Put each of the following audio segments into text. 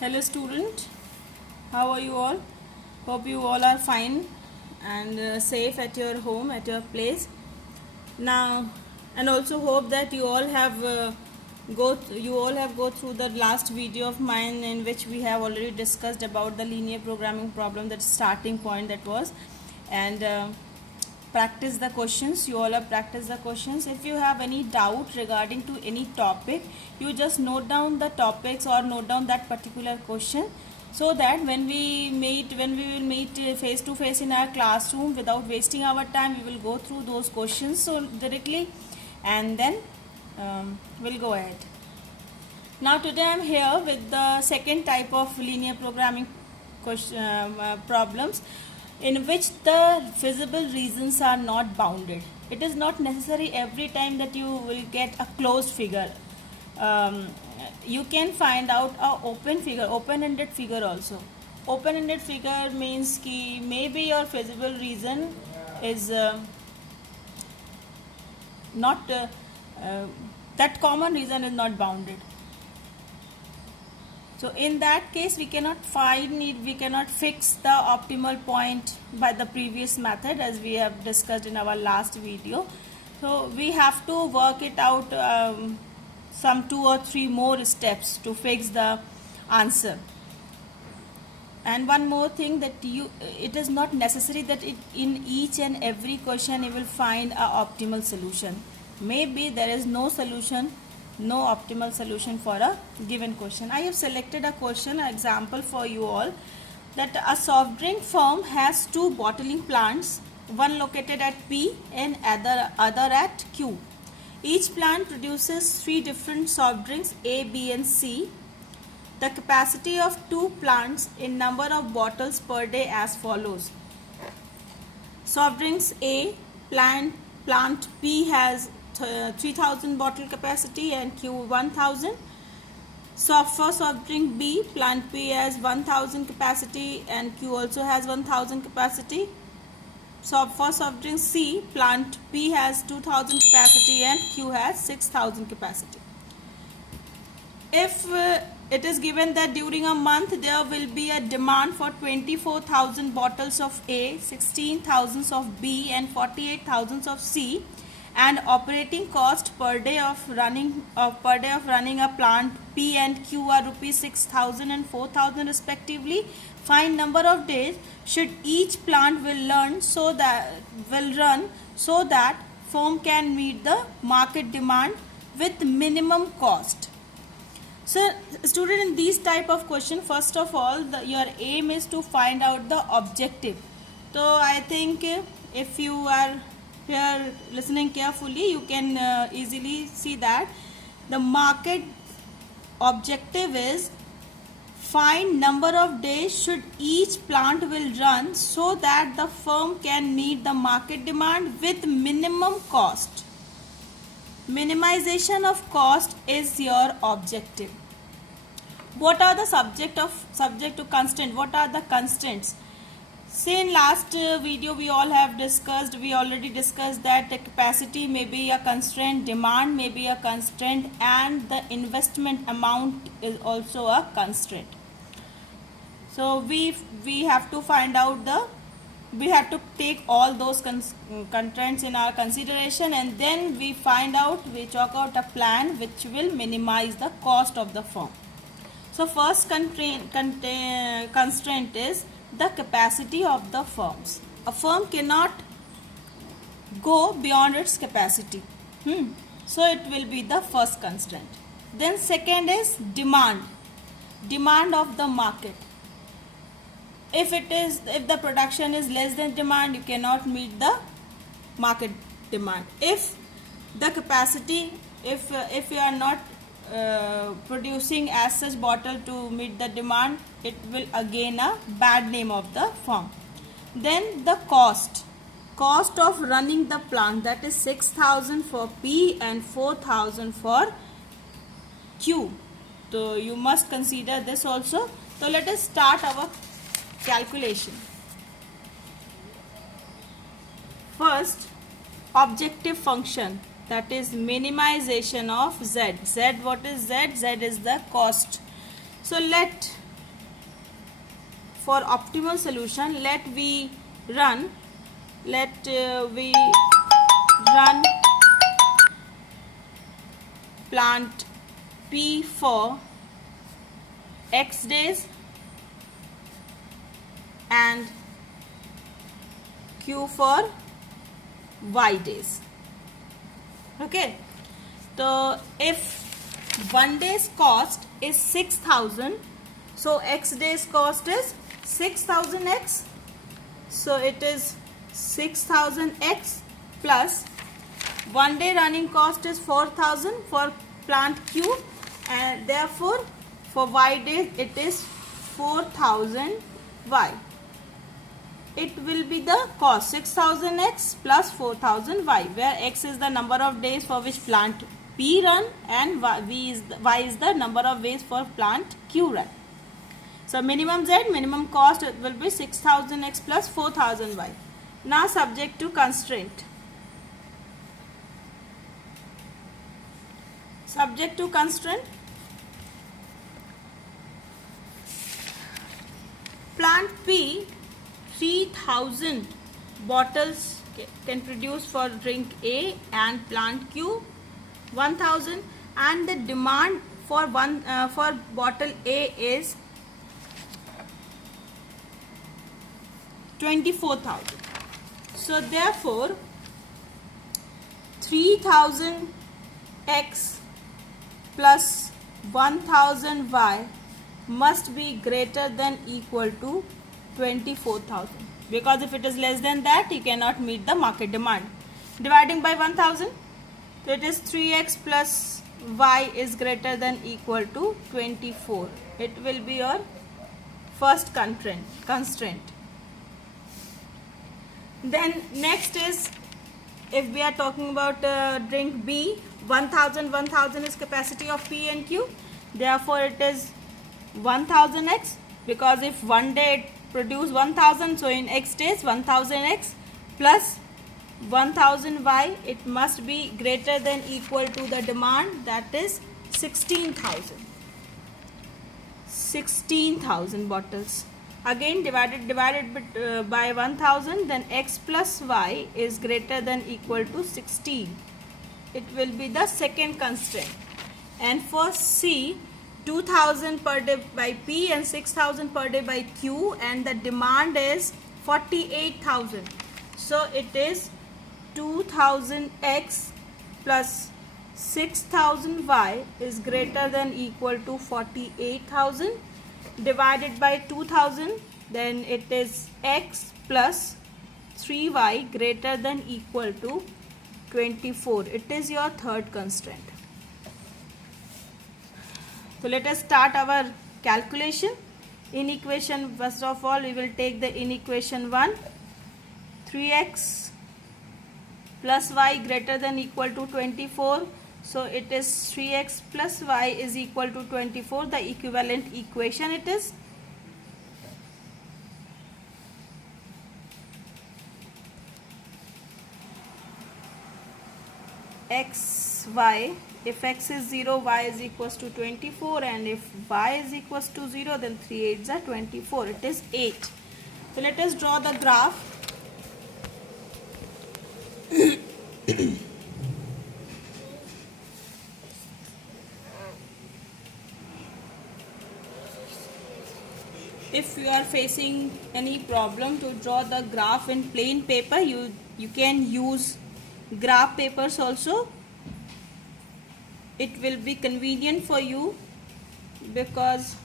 Hello student, how are you all? Hope you all are fine and safe at your home, at your place. Now, and also hope that you all have go through the last video of mine in which we have already discussed about the linear programming problem, that starting point that was, and practice the questions. You all have practiced the questions. If you have any doubt regarding to any topic, you just note down the topics or note down that particular question, so that when we will meet face to face in our classroom, without wasting our time, we will go through those questions so directly, and then we'll go ahead. Now today I am here with the second type of linear programming problems, in which the feasible reasons are not bounded. It is not necessary every time that you will get a closed figure. You can find out a open-ended figure also. Open-ended figure means कि maybe your feasible reason is not that common reason is not bounded. So in that case, we cannot find it, we cannot fix the optimal point by the previous method, as we have discussed in our last video. So we have to work it out, some 2 or 3 more steps to fix the answer. And one more thing, that it is not necessary that in each and every question you will find a optimal solution. Maybe there is no solution, no optimal solution for a given question. I have selected a question example for you all, that a soft drink firm has 2 bottling plants, one located at P and other at Q. Each plant produces 3 different soft drinks A, B and C. The capacity of 2 plants in number of bottles per day as follows. Soft drinks A, plant P has 3000 bottle capacity and Q 1000. For soft drink B, plant P has 1000 capacity and Q also has 1000 capacity. For soft drink C, plant P has 2000 capacity and Q has 6000 capacity. If it is given that during a month there will be a demand for 24,000 bottles of A, 16,000 of B and 48,000 of C, and operating cost per day of running a plant P and Q are rupees 6,000 and 4,000 respectively. Find number of days should each plant will run so that firm can meet the market demand with minimum cost. So student, in these type of question, first of all your aim is to find out the objective. So I think if you are here listening carefully, you can easily see that the market objective is find number of days should each plant will run so that the firm can meet the market demand with minimum cost. Minimization of cost is your objective. What are the subject to constraint? What are the constraints? See, in last video we already discussed that the capacity may be a constraint, demand may be a constraint, and the investment amount is also a constraint. So we have to find out we have to take all those constraints in our consideration, and then we chalk out a plan which will minimize the cost of the firm. So first constraint is the capacity of the firms. A firm cannot go beyond its capacity. So it will be the first constraint. Then second is demand of the market. If the production is less than demand, you cannot meet the market demand. If the capacity, if you are not producing as such bottle to meet the demand, it will again a bad name of the firm. Then the cost of running the plant, that is 6,000 for P and 4,000 for Q. So you must consider this also. So let us start our calculation. First, objective function, that is minimization of Z. What is Z? Z is the cost. So let for optimal solution, let we run plant P for X days and Q for Y days. Okay, so if 1 day's cost is 6,000, so X days cost is 6,000x, so it is 6,000x plus 1 day running cost is 4,000 for plant Q, and therefore for Y days it is 4,000y. It will be the cost 6,000x plus 4,000y, where x is the number of days for which plant P run and y is the number of days for plant Q run. So minimum Z, minimum cost will be 6,000x plus 4,000y. Now subject to constraint. Subject to constraint. Plant P 3,000 bottles can produce for drink A, and plant Q 1,000, and the demand for bottle A is 24,000. So therefore 3,000x plus 1,000y must be greater than equal to 24,000, because if it is less than that, you cannot meet the market demand. Dividing by 1,000, so it is 3x plus y is greater than equal to 24. It will be your first constraint. Then next is, if we are talking about drink B, 1,000 is capacity of P and Q, therefore it is 1,000x, because if 1 day it produce 1,000, so in x days 1,000x plus 1,000y, it must be greater than equal to the demand, that is 16,000 bottles. Again divided by 1,000, then x plus y is greater than equal to 16. It will be the second constraint. And for C, 2,000 per day by P and 6,000 per day by Q, and the demand is 48,000. So it is 2,000x plus 6,000y is greater than equal to 48,000. Divided by 2,000, then it is x plus 3y greater than equal to 24. It is your third constraint. So let us start our calculation. In equation, first of all, we will take the in equation 1, 3x plus y greater than equal to 24. So it is 3x plus y is equal to 24. The equivalent equation it is. X, y, if x is 0, y is equals to 24, and if y is equals to 0, then 3 8s are 24. It is 8. So let us draw the graph. If you are facing any problem to draw the graph in plain paper, you can use graph papers also. It will be convenient for you, because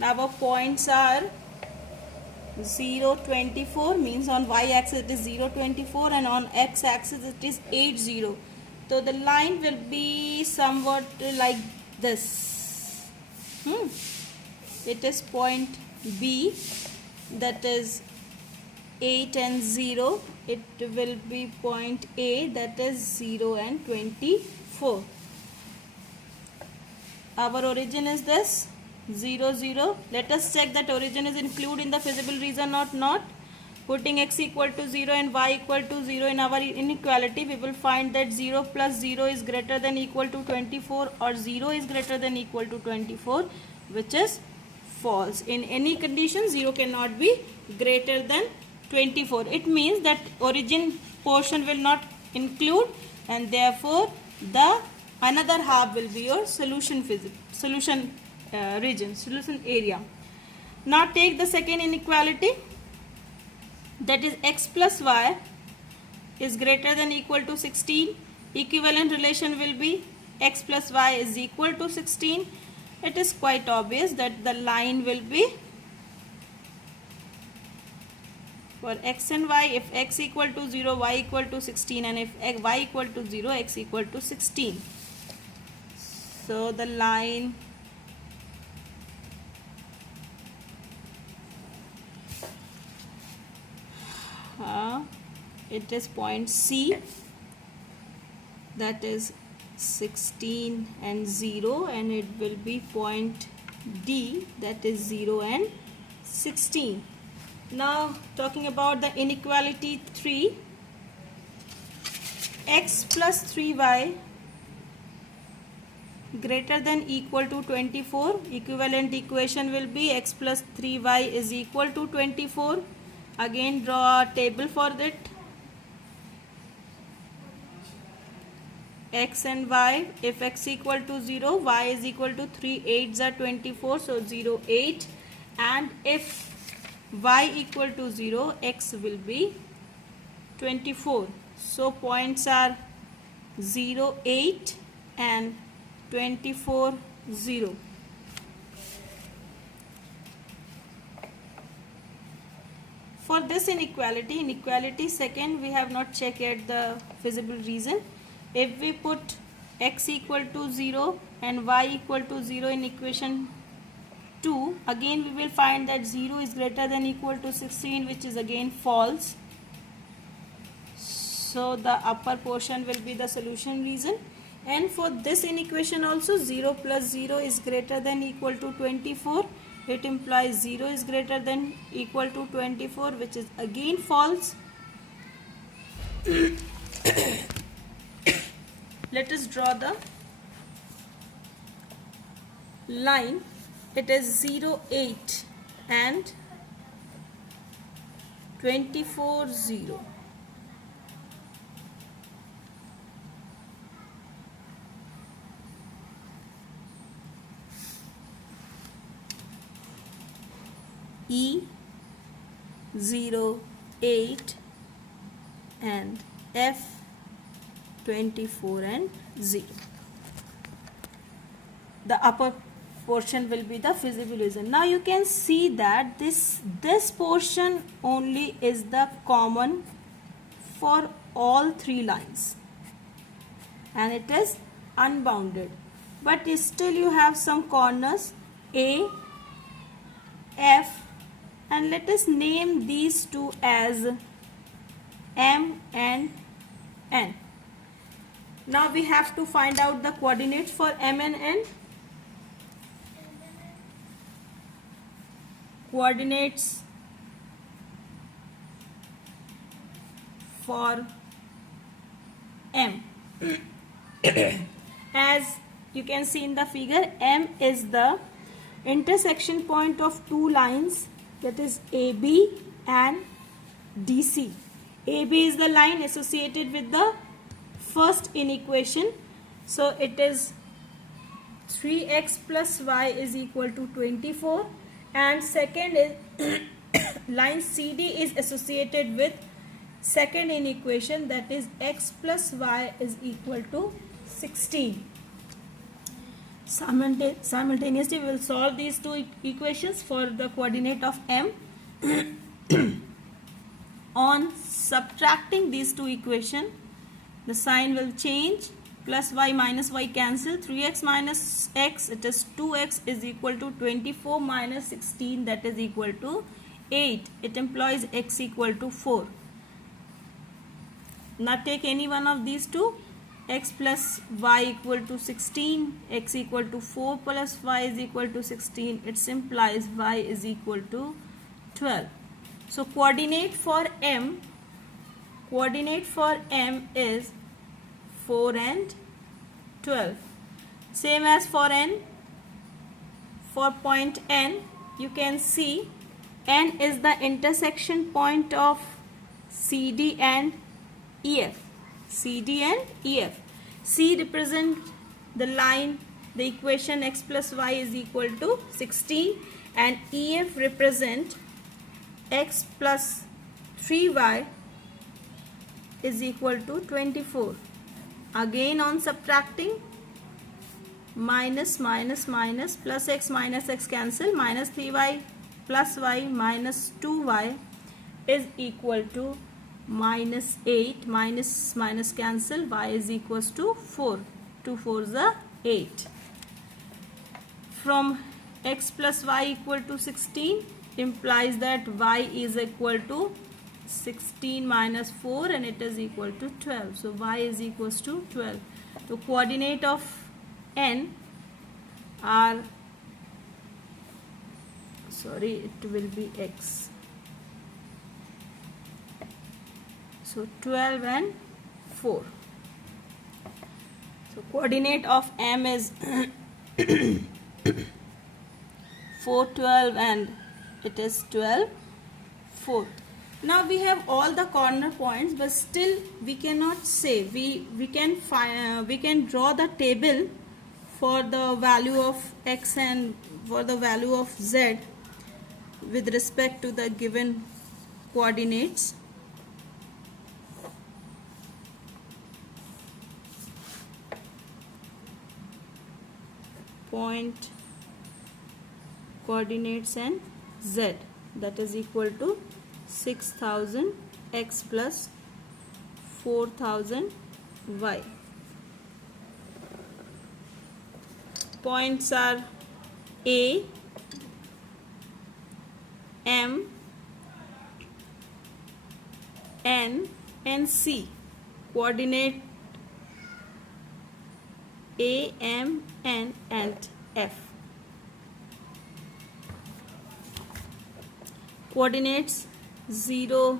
our points are 0, 24, means on y axis it is 0, 24, and on x axis it is 8, 0. So the line will be somewhat like this. It is point B, that is 8 and 0. It will be point A, that is 0 and 24. Our origin is this 0, 0. Let us check that origin is included in the feasible region or not. Putting x equal to 0 and y equal to 0 in our inequality, we will find that 0 plus 0 is greater than equal to 24, or 0 is greater than equal to 24, which is false. In any condition 0 cannot be greater than 24. It means that origin portion will not include, and therefore the another half will be your solution region, solution area. Now take the second inequality, that is x plus y is greater than equal to 16. Equivalent relation will be x plus y is equal to 16. It is quite obvious that the line will be for x and y, if x equal to 0, y equal to 16, and if y equal to 0, x equal to 16. So the line it is point C, that is 16 and 0, and it will be point D, that is 0 and 16. Now talking about the inequality 3, x plus 3y greater than equal to 24. Equivalent equation will be x plus 3y is equal to 24. Again draw a table for that. X and y, if x equal to 0, y is equal to 3 8s are 24, so 0 8, and if y equal to 0, x will be 24. So points are 0 8 and 24 0. For this inequality second, we have not checked yet the feasible reason. If we put x equal to 0 and y equal to 0 in equation 2, again we will find that 0 is greater than equal to 16, which is again false. So the upper portion will be the solution region. And for this inequation also, 0 plus 0 is greater than equal to 24. It implies 0 is greater than equal to 24, which is again false. Let us draw the line. It is 0 8 and 24 0. E 0 8 and F 24 and 0. The upper portion will be the feasible reason. Now you can see that this portion only is the common for all three lines, and it is unbounded, but still you have some corners A, F, and let us name these two as M and N. Now we have to find out the coordinates for M and N. Coordinates for M. As you can see in the figure, M is the intersection point of two lines, that is AB and DC. AB is the line associated with the first inequation, so it is 3x plus y is equal to 24, and second is line CD is associated with second inequation, that is x plus y is equal to 16. Simultaneously we will solve these two equations for the coordinate of M. On subtracting these two equations, the sign will change. Plus y minus y cancel. 3x minus x, it is 2x is equal to 24 minus 16, that is equal to 8. It implies x equal to 4. Now take any one of these two. X plus y equal to 16, x equal to 4 plus y is equal to 16. It implies y is equal to 12. So coordinate for M is 4 and 12. Same as for N. For point N, you can see N is the intersection point of CD and EF. CD and EF. C represent the line, the equation x plus y is equal to 16, and EF represent x plus 3y is equal to 24. Again on subtracting, minus minus minus, plus x minus x cancel, minus 3y plus y minus 2y is equal to minus 8, minus minus cancel, y is equals to 4. 2 4s are 8. From x plus y equal to 16 implies that y is equal to 16 minus 4 and it is equal to 12. So y is equals to 12. The coordinate of N are, sorry, it will be x. So 12 and 4. So coordinate of M is 4, 12 and it is 12, 4. Now we have all the corner points, but still we cannot say, we can draw the table for the value of x and for the value of z with respect to the given coordinates. Point coordinates and z, that is equal to 6000 x plus 4000 y. Points are A, M, N and C. Coordinate A, M, N and F. Coordinates 0,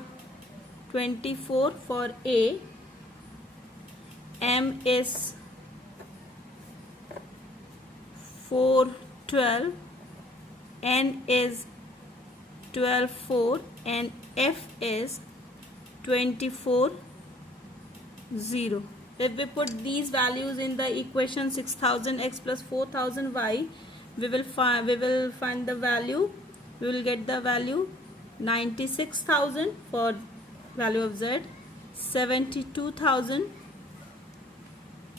24 for A, M is 4, 12, N is 12, 4 and F is 24, 0. If we put these values in the equation 6000 x plus 4000 y, we will find the value. We will get the value 96,000 for value of z, 72,000,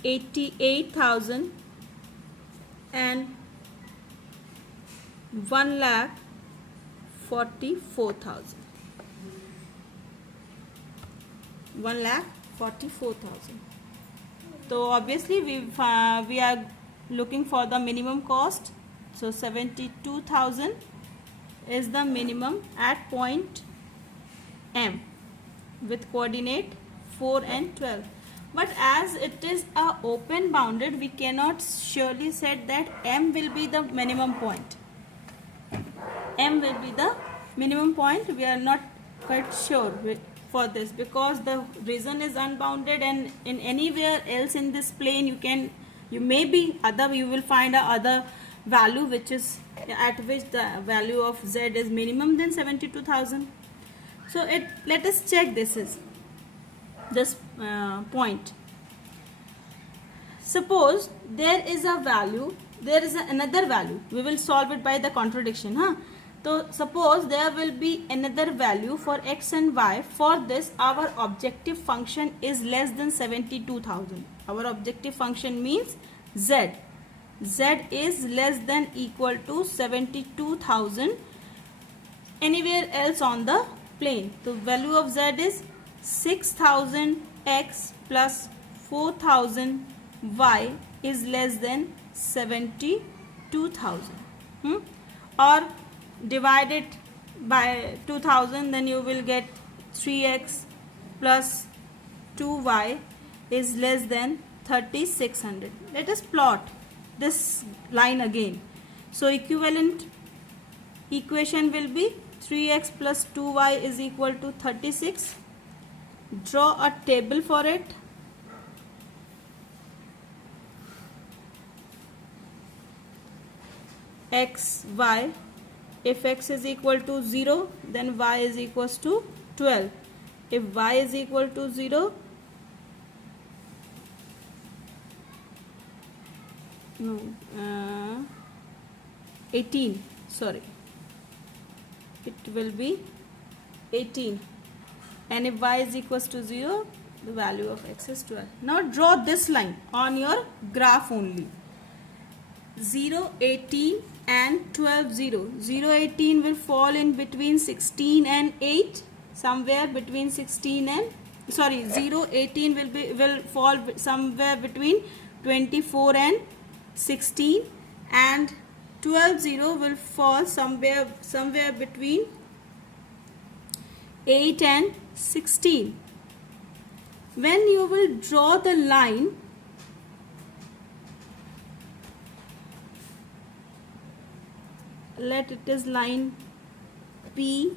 88,000 and 1,44,000. 1,44,000. So obviously we are looking for the minimum cost. So 72,000 is the minimum at point M with coordinate 4 and 12. But as it is a open bounded, we cannot surely say that M will be the minimum point. M will be the minimum point. We are not quite sure for this because the region is unbounded, and in anywhere else in this plane you will find a other value which is at which the value of z is minimum than 72,000. So let us check this point. Suppose there is another value. We will solve it by the contradiction. So suppose there will be another value for x and y. For this our objective function is less than 72,000. Our objective function means z. Z is less than equal to 72,000 anywhere else on the plane. The value of z is 6,000 x plus 4,000 y is less than 72,000. Or divide it by 2,000, then you will get 3x plus 2y is less than 3,600. Let us plot this line again. So equivalent equation will be 3x plus 2y is equal to 36. Draw a table for it. X, y, If x is equal to 0, then y is equals to 12. If y is equal to 0, no, 18, sorry, it will be 18. And if y is equals to 0, the value of x is 12. Now draw this line on your graph only. 0, 18 and 12, 0. 0, 18 will fall in between 16 and 8. Somewhere between 16 and, sorry, 0, 18 will fall somewhere between 24 and 16. And 12, 0 will fall somewhere between 8 and 16. When you will draw the line, let it is line P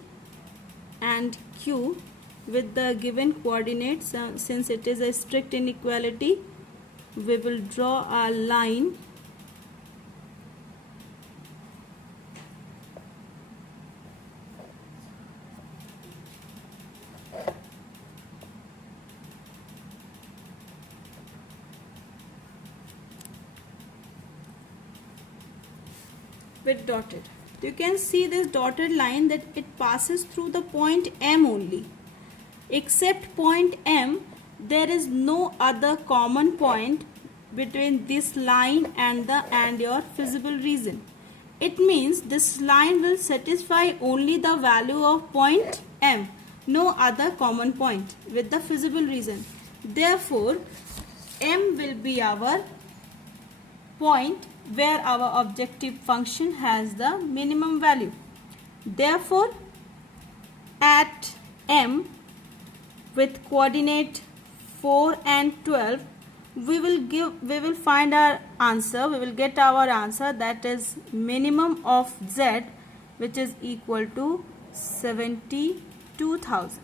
and Q with the given coordinates. Since it is a strict inequality, we will draw a line with dotted. You can see this dotted line that it passes through the point M only. Except point M, there is no other common point between this line and your feasible region. It means this line will satisfy only the value of point M, no other common point with the feasible region. Therefore, M will be our point where our objective function has the minimum value. Therefore, at M with coordinate 4 and 12, we will find our answer. We will get our answer, that is minimum of Z, which is equal to 72,000.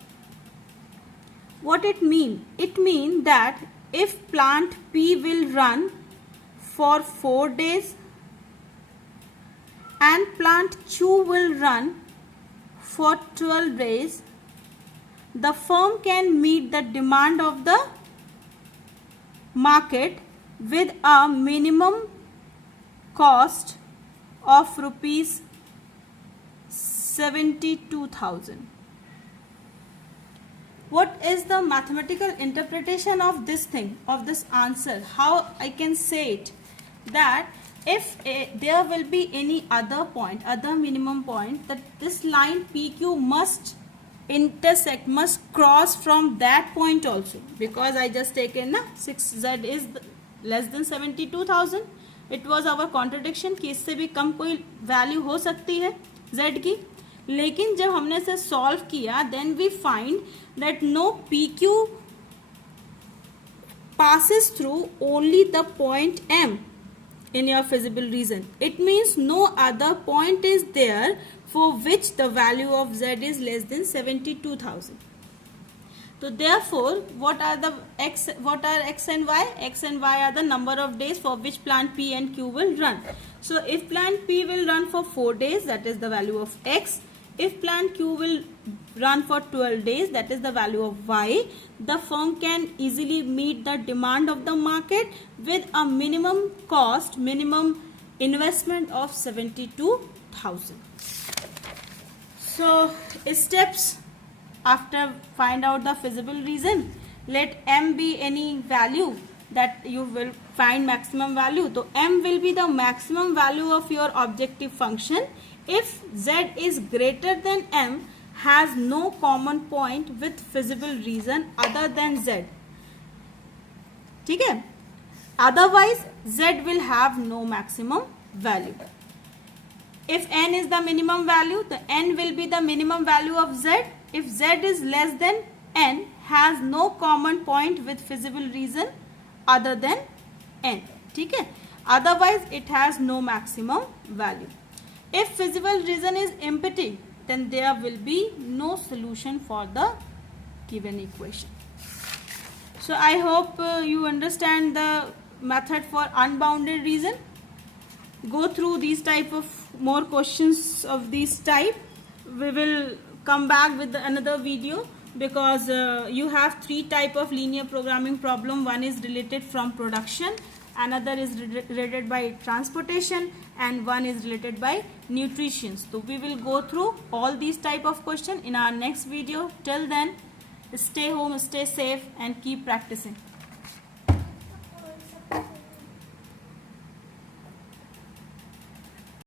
What it mean? It means that if plant P will run for 4 days and plant Q will run for 12 days, the firm can meet the demand of the market with a minimum cost of rupees 72,000. What is the mathematical interpretation of this thing, of this answer? How I can say it? That if there will be any other point, other minimum point, that this line PQ must intersect, must cross from that point also, because I just taken 6Z is less than 72,000. It was our contradiction कि इससे भी कम कोई value हो सकती है Z की. लेकिन जब हमने इसे सॉल्व किया, then we find that no PQ passes through only the point M in your feasible region. It means no other point is there for which the value of Z is less than 72,000. So therefore, what are X and Y? X and Y are the number of days for which plant P and Q will run. So if plant P will run for 4 days, that is the value of X. If plant Q will run for 12 days, that is the value of Y. The firm can easily meet the demand of the market with a minimum cost, minimum investment of 72,000. So steps after find out the feasible reason. Let M be any value that you will find maximum value. So M will be the maximum value of your objective function if Z is greater than M, has no common point with feasible reason other than Z. ठीक है? Otherwise, Z will have no maximum value. If N is the minimum value, the N will be the minimum value of Z. If Z is less than N, has no common point with feasible reason other than N. ठीक है? Otherwise, it has no maximum value. If feasible reason is empty, then there will be no solution for the given equation. So I hope you understand the method for unbounded reason. go through these type of more questions of this type. We will come back with another video, because you have 3 type of linear programming problem. One is related from production, another is related by transportation, and one is related by nutrition. So we will go through all these type of question in our next video. Till then, stay home, stay safe, and keep practicing.